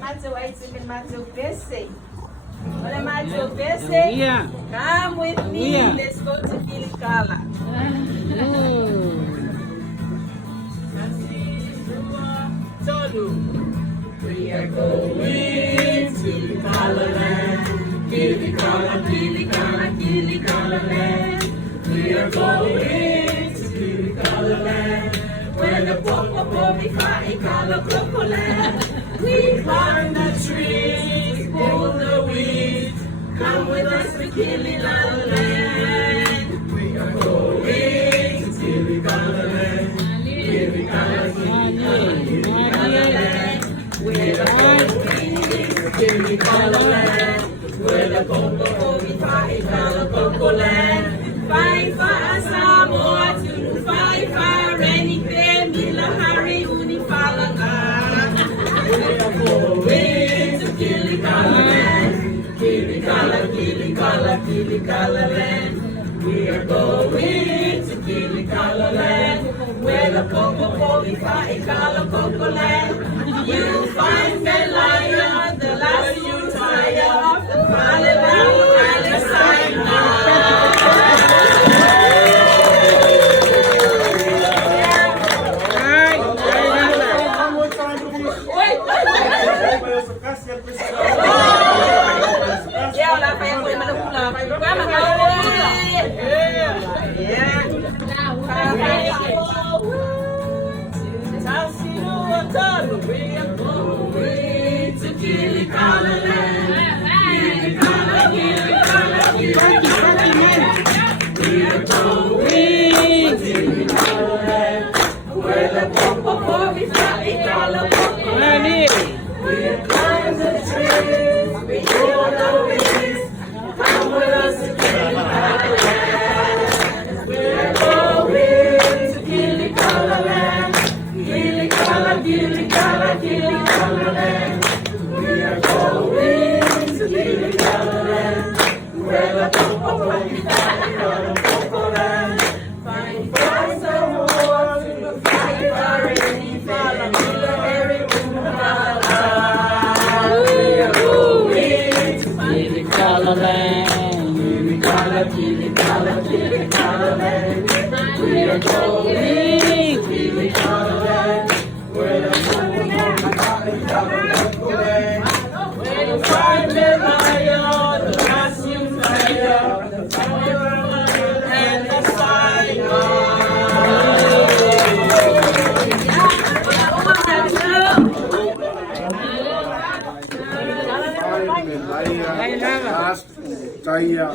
Matthew 18 and Matthew 13. Olha Matthew 13. Yeah. Come with me. Yeah. Let's go to Kilikala. We are going to Kilikala land. Kilikala, Kilikala, Kilikala land. We are going to Kilikala land. Where the Popopovica Ikala land. We climb the trees, pull the weeds. Come with us to Kilikala land. We are going to Kilikala land. Kilikala, Kilikala, Kilikala land. We are going to Kilikala land. Where the Popopovica Ikala land. Fight for us, more to fight for any Mila Hari Unifalanga. We are going to Kilikala land. Kilikala, Kilikala, Kilikala land. We are going to Kilikala land. Where the Popopovica Ikala land. You find the lion, the last you tire of the Palebang Alexander. Saya